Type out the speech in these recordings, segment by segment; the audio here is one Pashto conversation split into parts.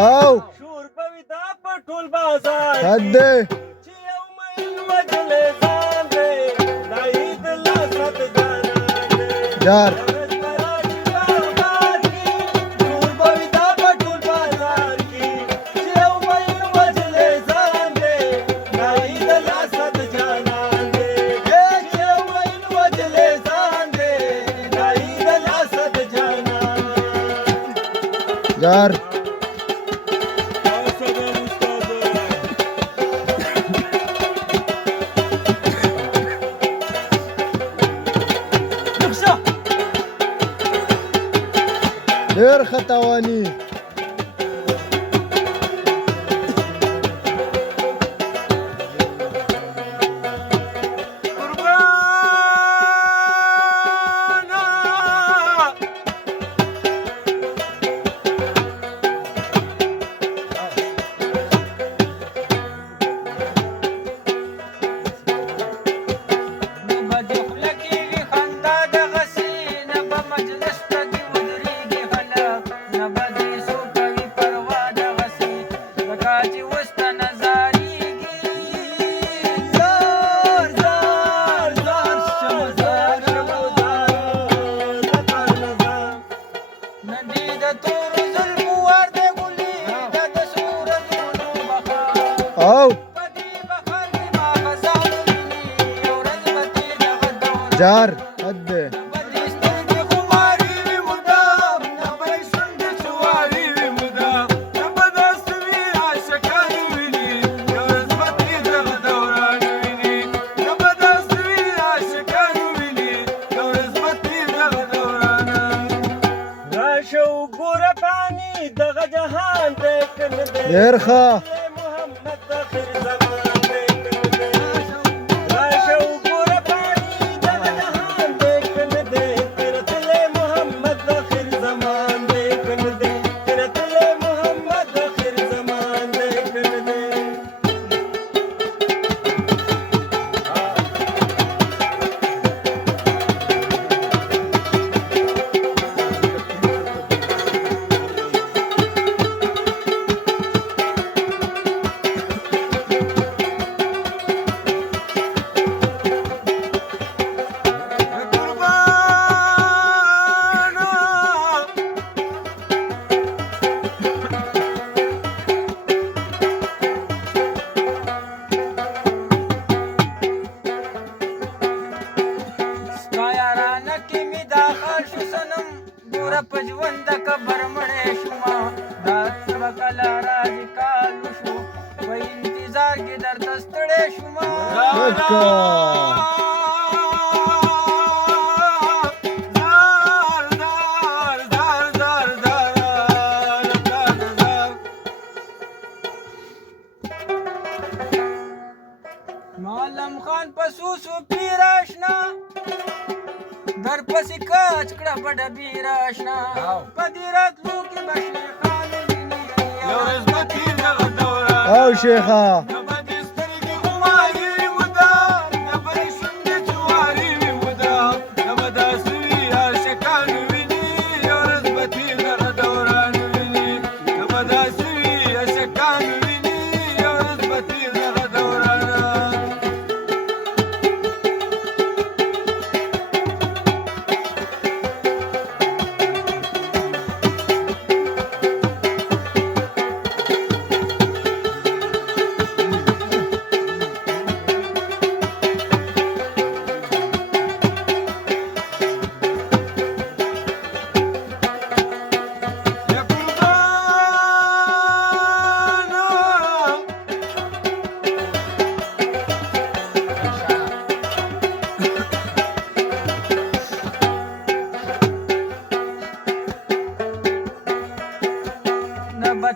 او شور په وي دا په ټول بازار حد کې دی چې یو مین وجلې ځان دی دا عید لا ست جانان دی جار ورځ به راشي باغات کې شور په وي دا په ټول بازار کې چې یو مین وجلې ځان دی دا عید لا ست جانان دی چې یو مین وجلې ځان دی دا عید لا ست جانان جار ډېر خطاواني او جار حد دی ډېر ښه په ژوند د کبر مړی شومه دا څه به کله راځي کال وشو په انتظار کې درته ستړی شومه معلم خان په سوسو پیر اشنا در پسې کاچ کړه په ډبي راشنا په دې راتلو کې به شیخان ویني او شیخه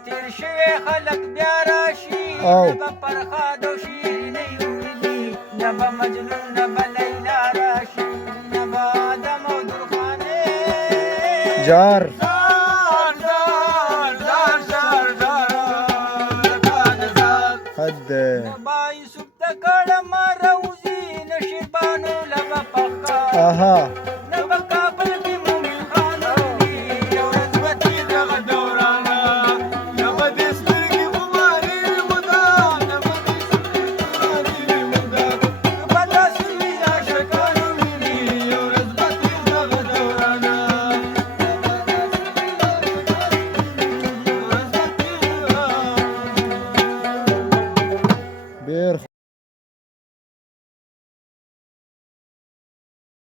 تیر شوی خلق بیا راشي نه به فرهاد او شیرینۍ وویني نه به مجنون نه به لیلا راشي نه به آدم او درخانۍ جار حد دی نه به یوسف د کړه ما روزي نه شیربانو له به پخکار اها